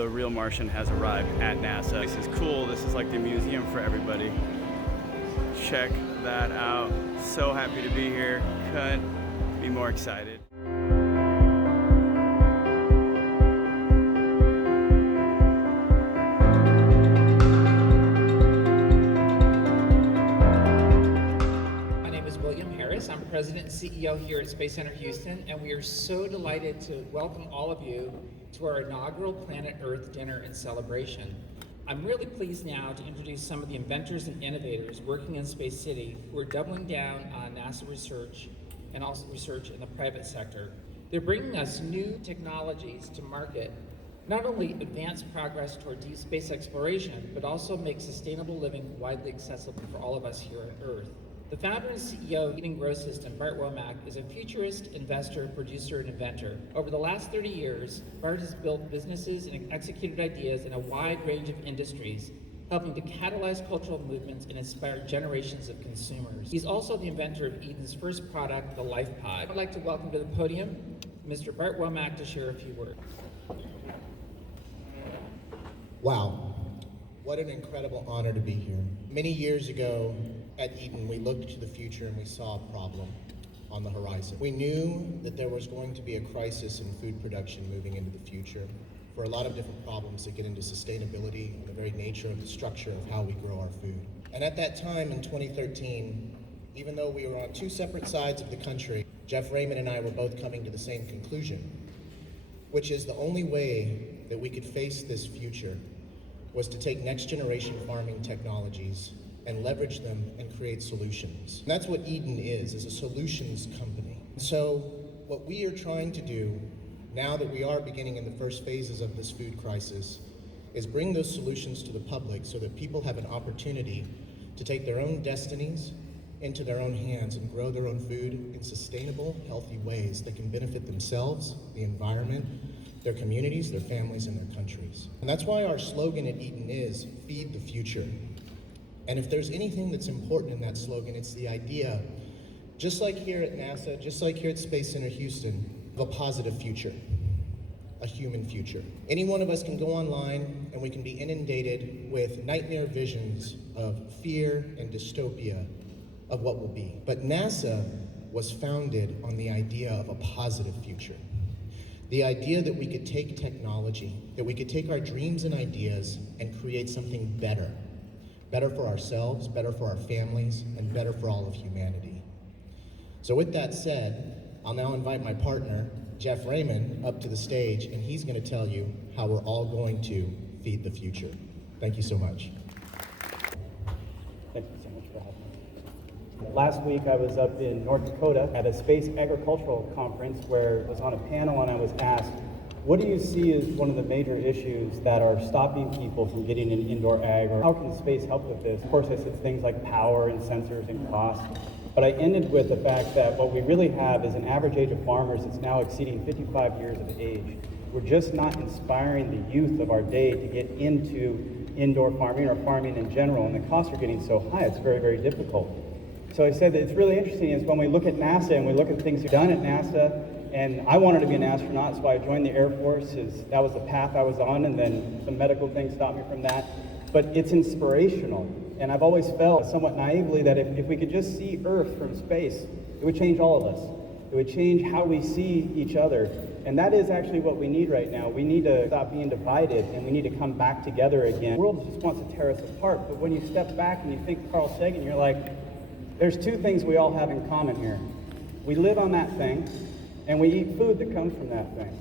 The Real Martian has arrived at NASA. This is cool. This is like the museum for everybody. Check that out. So happy to be here. Couldn't be more excited. I'm President and CEO here at Space Center Houston, and we are so delighted to welcome all of you to our inaugural Planet Earth dinner and celebration. I'm really pleased now to introduce some of the inventors and innovators working in Space City who are doubling down on NASA research and also research in the private sector. They're bringing us new technologies to market, not only advance progress toward deep space exploration, but also make sustainable living widely accessible for all of us here on Earth. The founder and CEO of Eaton Growth System, Bart Womack, is a futurist, investor, producer, and inventor. Over the last 30 years, Bart has built businesses and executed ideas in a wide range of industries, helping to catalyze cultural movements and inspire generations of consumers. He's also the inventor of Eaton's first product, the Life Pod. I'd like to welcome to the podium Mr. Bart Womack to share a few words. Wow, what an incredible honor to be here. Many years ago, at Eaton, we looked to the future and we saw a problem on the horizon. We knew that there was going to be a crisis in food production moving into the future for a lot of different problems that get into sustainability and the very nature of the structure of how we grow our food. And at that time in 2013, even though we were on two separate sides of the country, Jeff Raymond and I were both coming to the same conclusion, which is the only way that we could face this future was to take next generation farming technologies and leverage them and create solutions. And that's what Eaton is a solutions company. So what we are trying to do now that we are beginning in the first phases of this food crisis is bring those solutions to the public so that people have an opportunity to take their own destinies into their own hands and grow their own food in sustainable, healthy ways that can benefit themselves, the environment, their communities, their families, and their countries. And that's why our slogan at Eaton is Feed the Future. And if there's anything that's important in that slogan, it's the idea, just like here at NASA, just like here at Space Center Houston, of a positive future, a human future. Any one of us can go online and we can be inundated with nightmare visions of fear and dystopia of what will be. But NASA was founded on the idea of a positive future. The idea that we could take technology, that we could take our dreams and ideas and create something better. Better for ourselves, better for our families, and better for all of humanity. So with that said, I'll now invite my partner, Jeff Raymond, up to the stage, and he's going to tell you how we're all going to feed the future. Thank you so much. Thank you so much for having me. Last week I was up in North Dakota at a space agricultural conference where I was on a panel and I was asked, what do you see as one of the major issues that are stopping people from getting into indoor ag, or how can space help with this? Of course, I said things like power and sensors and cost, but I ended with the fact that what we really have is an average age of farmers that's now exceeding 55 years of age. We're just not inspiring the youth of our day to get into indoor farming or farming in general, and the costs are getting so high, it's very, very difficult. So I said that it's really interesting is when we look at NASA and we look at things done at NASA. And I wanted to be an astronaut, so I joined the Air Force. That was the path I was on, and then some medical things stopped me from that. But it's inspirational. And I've always felt somewhat naively that if we could just see Earth from space, it would change all of us. It would change how we see each other. And that is actually what we need right now. We need to stop being divided, and we need to come back together again. The world just wants to tear us apart. But when you step back and you think Carl Sagan, you're like, there's two things we all have in common here. We live on that thing, and we eat food that comes from that thing.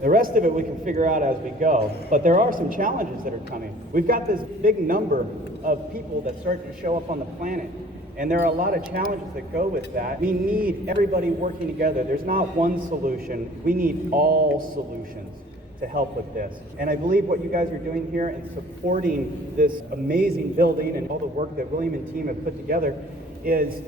The rest of it we can figure out as we go, but there are some challenges that are coming. We've got this big number of people that start to show up on the planet, and there are a lot of challenges that go with that. We need everybody working together. There's not one solution. We need all solutions to help with this. And I believe what you guys are doing here and supporting this amazing building and all the work that William and team have put together is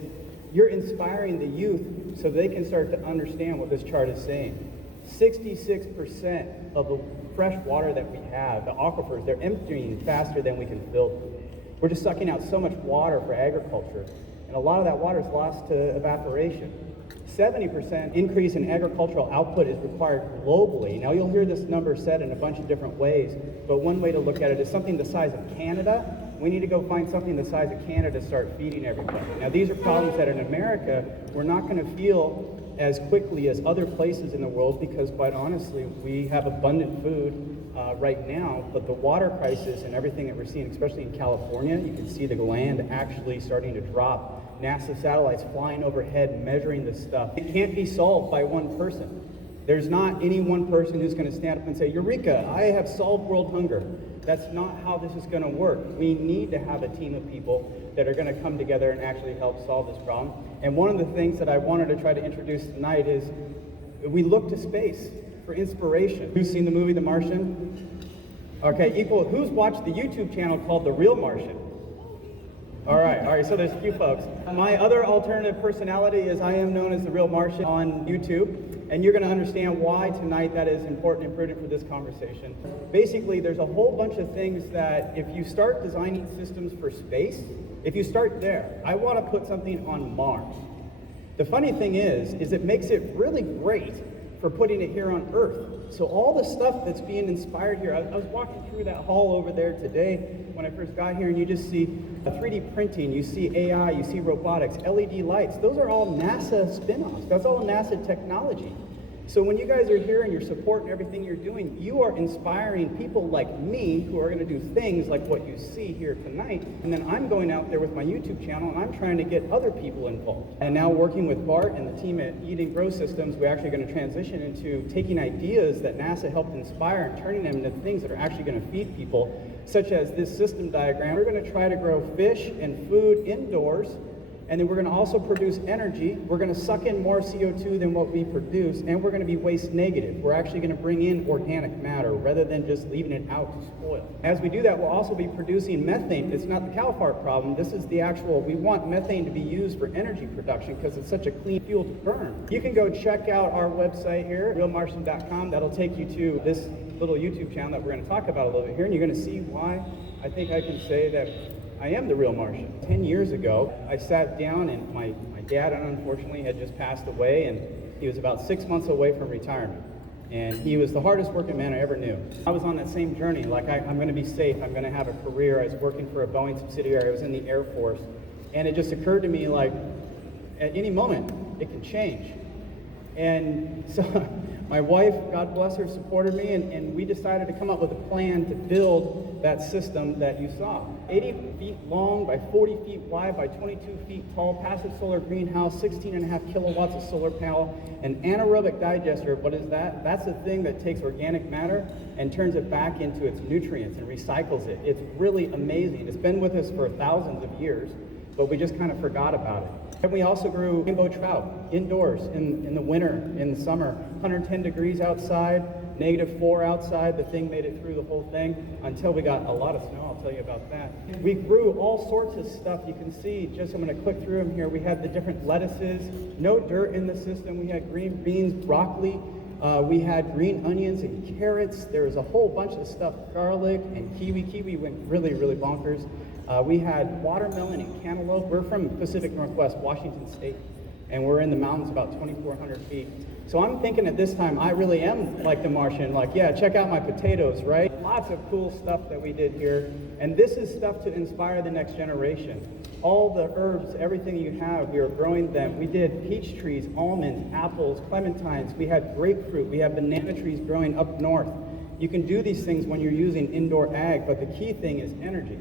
you're inspiring the youth so they can start to understand what this chart is saying. 66% of the fresh water that we have, the aquifers, they're emptying faster than we can fill them. We're just sucking out so much water for agriculture, and a lot of that water is lost to evaporation. 70% increase in agricultural output is required globally. Now you'll hear this number said in a bunch of different ways, but one way to look at it is something the size of Canada. We need to go find something the size of Canada to start feeding everybody. Now these are problems that in America we're not going to feel as quickly as other places in the world because quite honestly we have abundant food right now, but the water crisis and everything that we're seeing, especially in California, you can see the land actually starting to drop. NASA satellites flying overhead measuring this stuff. It can't be solved by one person. There's not any one person who's going to stand up and say, Eureka, I have solved world hunger. That's not how this is going to work. We need to have a team of people that are going to come together and actually help solve this problem. And one of the things that I wanted to try to introduce tonight is we look to space for inspiration. Who's seen the movie The Martian? Okay, equal. Who's watched the YouTube channel called TheRealMartian? All right, so there's a few folks. My other alternative personality is I am known as TheRealMartian on YouTube, and you're gonna understand why tonight that is important and prudent for this conversation. Basically, there's a whole bunch of things that if you start designing systems for space, if you start there, I wanna put something on Mars. The funny thing is it makes it really great for putting it here on Earth. So all the stuff that's being inspired here, I was walking through that hall over there today when I first got here, and you just see 3D printing, you see AI, you see robotics, LED lights. Those are all NASA spin-offs. That's all NASA technology. So when you guys are here and you're supporting everything you're doing, you are inspiring people like me who are going to do things like what you see here tonight. And then I'm going out there with my YouTube channel and I'm trying to get other people involved. And now working with Bart and the team at Eat and Grow Systems, we're actually going to transition into taking ideas that NASA helped inspire and turning them into things that are actually going to feed people, such as this system diagram. We're going to try to grow fish and food indoors. And then we're going to also produce energy. We're going to suck in more CO2 than what we produce, and we're going to be waste negative. We're actually going to bring in organic matter rather than just leaving it out to spoil. As we do that, we'll also be producing methane. It's not the cow fart problem. This is the actual, we want methane to be used for energy production because it's such a clean fuel to burn. You can go check out our website here, TheRealMartian.com. That'll take you to this little YouTube channel that we're going to talk about a little bit here, and you're going to see why I think I can say that I am the real Martian. 10 years ago, I sat down and my dad, unfortunately, had just passed away, and he was about 6 months away from retirement. And he was the hardest working man I ever knew. I was on that same journey, like I'm gonna be safe, I'm gonna have a career. I was working for a Boeing subsidiary, I was in the Air Force. And it just occurred to me, like, at any moment, it can change. And so my wife, God bless her, supported me, and we decided to come up with a plan to build that system that you saw. 80 feet long by 40 feet wide by 22 feet tall, passive solar greenhouse, 16.5 kilowatts of solar panel, an anaerobic digester. What is that? That's the thing that takes organic matter and turns it back into its nutrients and recycles it. It's really amazing. It's been with us for thousands of years, but we just kind of forgot about it. And we also grew rainbow trout indoors in the winter, in the summer, 110 degrees outside, -4 outside. The thing made it through the whole thing until we got a lot of snow. I'll tell you about that. We grew all sorts of stuff. You can see, just I'm going to click through them here. We had the different lettuces, no dirt in the system. We had green beans, broccoli. We had green onions and carrots. There was a whole bunch of stuff, garlic and kiwi. Kiwi went really, really bonkers. We had watermelon and cantaloupe. We're from Pacific Northwest, Washington State, and we're in the mountains about 2,400 feet. So I'm thinking at this time, I really am like the Martian, like, yeah, check out my potatoes, right? Lots of cool stuff that we did here. And this is stuff to inspire the next generation. All the herbs, everything you have, we are growing them. We did peach trees, almonds, apples, clementines. We had grapefruit. We have banana trees growing up north. You can do these things when you're using indoor ag, but the key thing is energy.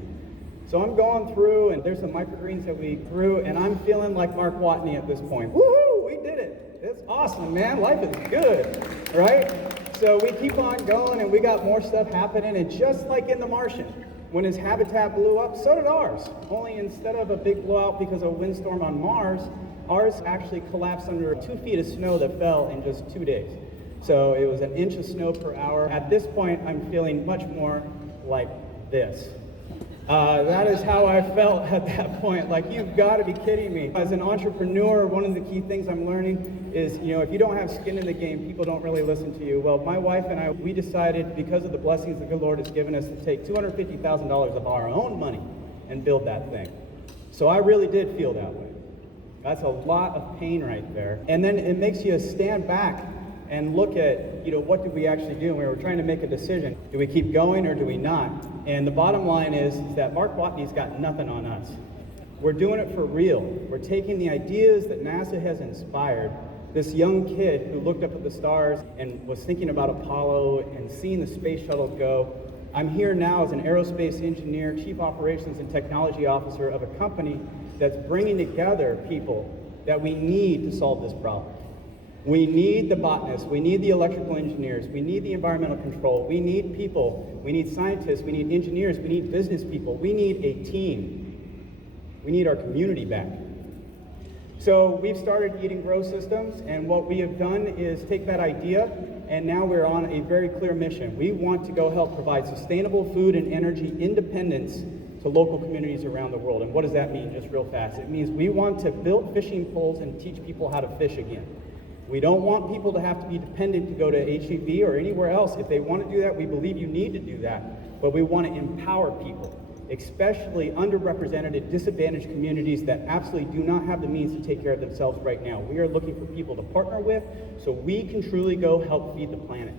So I'm going through, and there's some microgreens that we grew, and I'm feeling like Mark Watney at this point. Woohoo, we did it. It's awesome, man. Life is good, right? So we keep on going, and we got more stuff happening, and just like in The Martian, when his habitat blew up, so did ours. Only instead of a big blowout because of a windstorm on Mars, ours actually collapsed under 2 feet of snow that fell in just 2 days. So it was 1 inch of snow per hour. At this point, I'm feeling much more like this. That is how I felt at that point. Like, you've got to be kidding me. As an entrepreneur, one of the key things I'm learning is, if you don't have skin in the game, people don't really listen to you. Well, my wife and I, we decided, because of the blessings the good Lord has given us, to take $250,000 of our own money and build that thing. So I really did feel that way. That's a lot of pain right there. And then it makes you stand back and look at, what did we actually do? And we were trying to make a decision. Do we keep going or do we not? And the bottom line is that Mark Watney's got nothing on us. We're doing it for real. We're taking the ideas that NASA has inspired. This young kid who looked up at the stars and was thinking about Apollo and seeing the space shuttle go. I'm here now as an aerospace engineer, chief operations and technology officer of a company that's bringing together people that we need to solve this problem. We need the botanists, we need the electrical engineers, we need the environmental control, we need people, we need scientists, we need engineers, we need business people, we need a team. We need our community back. So we've started Eat and Grow Systems, and what we have done is take that idea, and now we're on a very clear mission. We want to go help provide sustainable food and energy independence to local communities around the world. And what does that mean, just real fast? It means we want to build fishing poles and teach people how to fish again. We don't want people to have to be dependent to go to HEB or anywhere else. If they want to do that, we believe you need to do that. But we want to empower people, especially underrepresented and disadvantaged communities that absolutely do not have the means to take care of themselves right now. We are looking for people to partner with so we can truly go help feed the planet.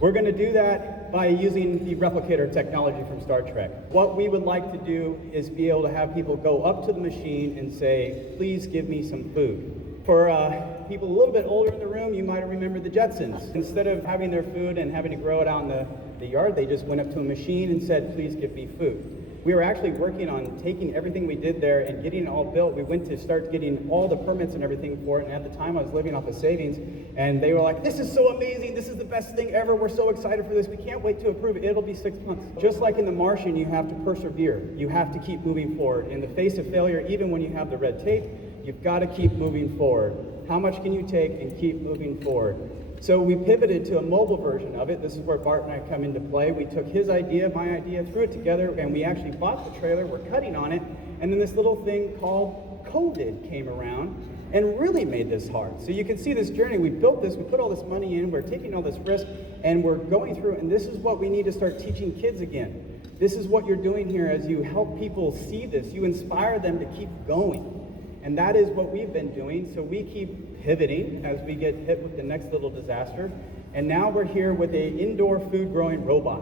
We're going to do that by using the replicator technology from Star Trek. What we would like to do is be able to have people go up to the machine and say, please give me some food. For people a little bit older in the room, you might remember the Jetsons. Instead of having their food and having to grow it out in the yard, they just went up to a machine and said, please give me food. We were actually working on taking everything we did there and getting it all built. We went to start getting all the permits and everything for it, and at the time I was living off of savings, and they were like, this is so amazing, this is the best thing ever, we're so excited for this, we can't wait to approve it, it'll be 6 months. Just like in The Martian, you have to persevere. You have to keep moving forward. In the face of failure, even when you have the red tape, you've got to keep moving forward. How much can you take and keep moving forward? So we pivoted to a mobile version of it. This is where Bart and I come into play. We took his idea, my idea, threw it together, and we actually bought the trailer. We're cutting on it, and then this little thing called COVID came around and really made this hard. So you can see this journey. We built this, we put all this money in, we're taking all this risk, and we're going through, and this is what we need to start teaching kids again. This is what you're doing here as you help people see this. You inspire them to keep going. And that is what we've been doing. So we keep pivoting as we get hit with the next little disaster. And now we're here with an indoor food growing robot.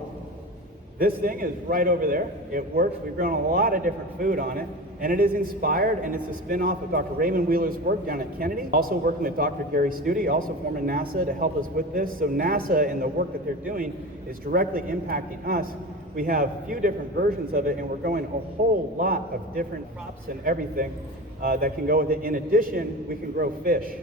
This thing is right over there. It works. We've grown a lot of different food on it. And it is inspired, and it's a spin-off of Dr. Raymond Wheeler's work down at Kennedy. Also working with Dr. Gary Studi, also forming NASA to help us with this. So NASA and the work that they're doing is directly impacting us. We have a few different versions of it, and we're growing a whole lot of different crops and everything that can go with it. In addition, we can grow fish.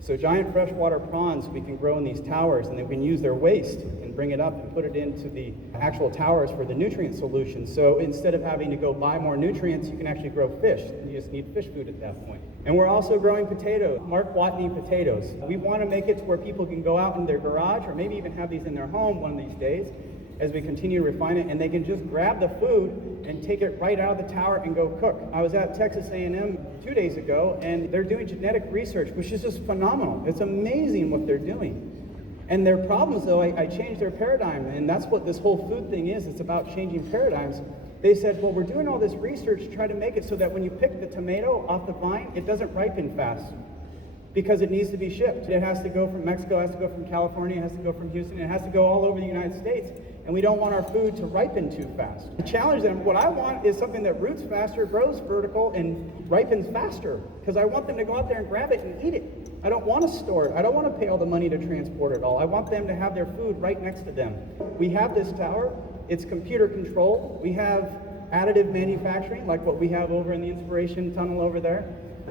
So giant freshwater prawns we can grow in these towers, and then we can use their waste and bring it up and put it into the actual towers for the nutrient solution. So instead of having to go buy more nutrients, you can actually grow fish. You just need fish food at that point. And we're also growing potatoes, Mark Watney potatoes. We want to make it to where people can go out in their garage or maybe even have these in their home one of these days as we continue to refine it, and they can just grab the food and take it right out of the tower and go cook. I was at Texas A&M 2 days ago, and they're doing genetic research, which is just phenomenal. It's amazing what they're doing. And their problems, though, I changed their paradigm, and that's what this whole food thing is. It's about changing paradigms. They said, well, we're doing all this research to try to make it so that when you pick the tomato off the vine, it doesn't ripen fast, because it needs to be shipped. It has to go from Mexico, it has to go from California, it has to go from Houston, it has to go all over the United States, and we don't want our food to ripen too fast. To challenge them, what I want is something that roots faster, grows vertical, and ripens faster, because I want them to go out there and grab it and eat it. I don't want to store it. I don't want to pay all the money to transport it all. I want them to have their food right next to them. We have this tower, it's computer controlled. We have additive manufacturing, like what we have over in the Inspiration Tunnel over there.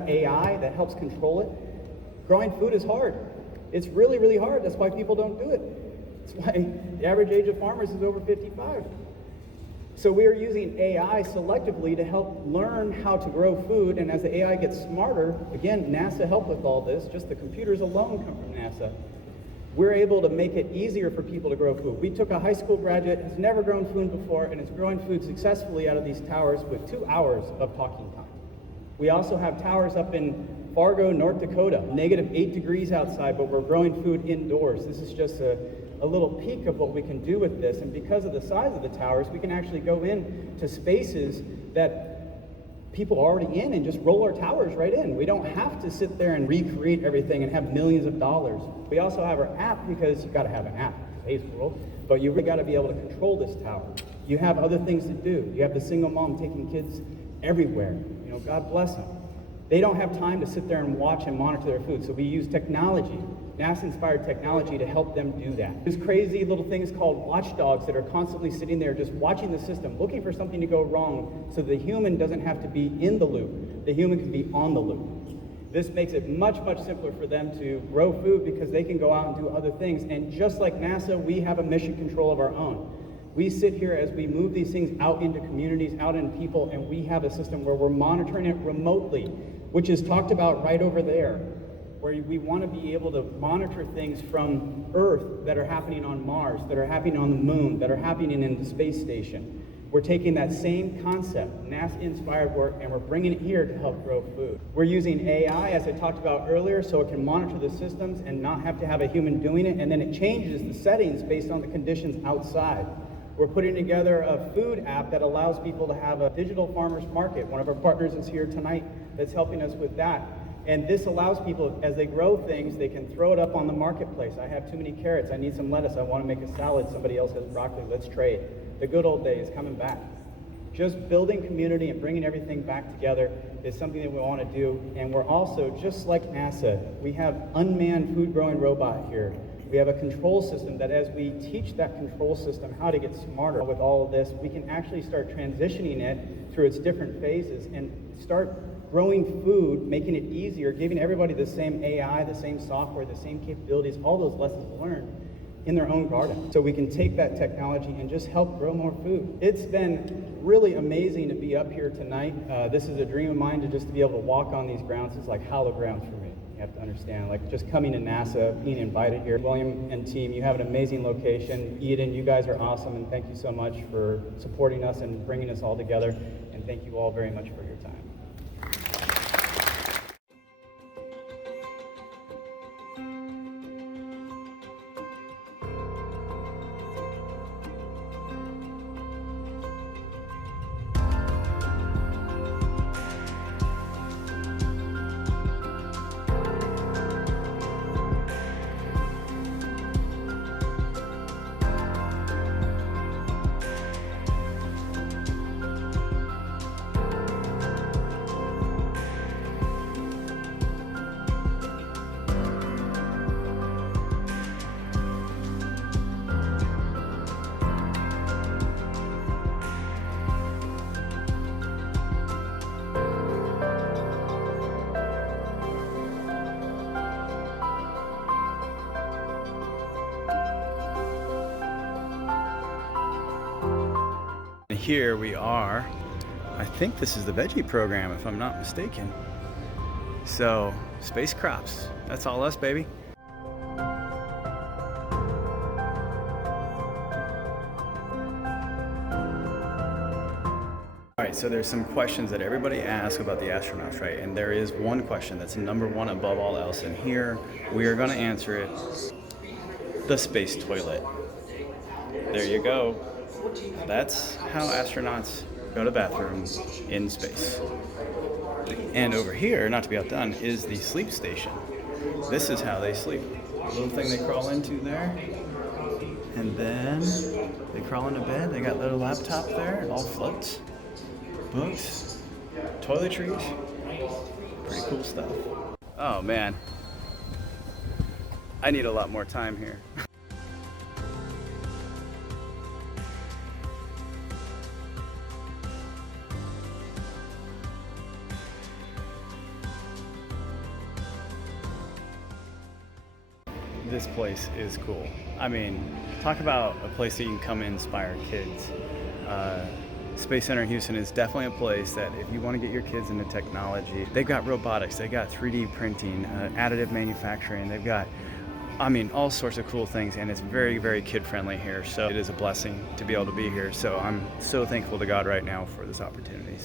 AI that helps control it. Growing food is hard. It's really, really hard. That's why people don't do it. That's why the average age of farmers is over 55. So we are using AI selectively to help learn how to grow food, and as the AI gets smarter, again, NASA helped with all this, just the computers alone come from NASA. We're able to make it easier for people to grow food. We took a high school graduate who's never grown food before, and is growing food successfully out of these towers with 2 hours of talking time. We also have towers up in Fargo, North Dakota, -8 degrees outside, but we're growing food indoors. This is just a little peek of what we can do with this, and because of the size of the towers, we can actually go in to spaces that people already in and just roll our towers right in. We don't have to sit there and recreate everything and have millions of dollars. We also have our app because you got to have an app in today's world, but you really got to be able to control this tower. You have other things to do. You have the single mom taking kids everywhere. You know, God bless them. They don't have time to sit there and watch and monitor their food, so we use technology, NASA-inspired technology, to help them do that. There's crazy little things called watchdogs that are constantly sitting there just watching the system, looking for something to go wrong so the human doesn't have to be in the loop. The human can be on the loop. This makes it much, much simpler for them to grow food because they can go out and do other things. And just like NASA, we have a mission control of our own. We sit here as we move these things out into communities, out in people, and we have a system where we're monitoring it remotely, which is talked about right over there, where we want to be able to monitor things from Earth that are happening on Mars, that are happening on the moon, that are happening in the space station. We're taking that same concept, NASA-inspired work, and we're bringing it here to help grow food. We're using AI, as I talked about earlier, so it can monitor the systems and not have to have a human doing it, and then it changes the settings based on the conditions outside. We're putting together a food app that allows people to have a digital farmers market. One of our partners is here tonight that's helping us with that. And this allows people, as they grow things, they can throw it up on the marketplace. I have too many carrots, I need some lettuce, I want to make a salad, somebody else has broccoli, let's trade. The good old days coming back. Just building community and bringing everything back together is something that we want to do. And we're also, just like NASA, we have unmanned food growing robot here. We have a control system that as we teach that control system how to get smarter with all of this, we can actually start transitioning it through its different phases and start growing food, making it easier, giving everybody the same AI, the same software, the same capabilities, all those lessons learned in their own garden. So we can take that technology and just help grow more food. It's been really amazing to be up here tonight. This is a dream of mine, to just to be able to walk on these grounds. It's like hallowed grounds for me. You have to understand, like just coming to NASA, being invited here. William and team, you have an amazing location. Eden, you guys are awesome, and thank you so much for supporting us and bringing us all together. And thank you all very much for your time. Here we are. I think this is the veggie program, if I'm not mistaken. So, space crops. That's all us, baby. Alright, so there's some questions that everybody asks about the astronauts, right? And there is one question that's number one above all else, and here we are going to answer it. The space toilet. There you go. That's how astronauts go to bathrooms in space. And over here, not to be outdone, is the sleep station. This is how they sleep. A little thing they crawl into there. And then they crawl into bed. They got their laptop there. It all floats. Books. Toiletries. Pretty cool stuff. Oh man. I need a lot more time here. This place is cool. I mean, talk about a place that you can come and inspire kids. Space Center Houston is definitely a place that if you want to get your kids into technology, they've got robotics, they've got 3D printing, additive manufacturing, they've got, I mean, all sorts of cool things, and it's very, very kid-friendly here. So it is a blessing to be able to be here. So I'm so thankful to God right now for this opportunity.